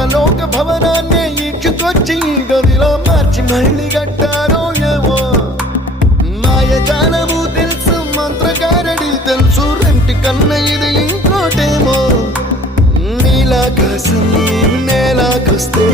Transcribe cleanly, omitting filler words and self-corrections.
ఇంద్రలోక భవనాన్ని ఈడ్చుకొచ్చి గదిలో మార్చి మళ్ళీ కట్టారో ఏమో మాయజాలము తెలుసు మంత్రగారడి తెలుసు రెంటి కన్న ఇది ఇంకోటేమో నీలాకాశం నేలాకొస్తే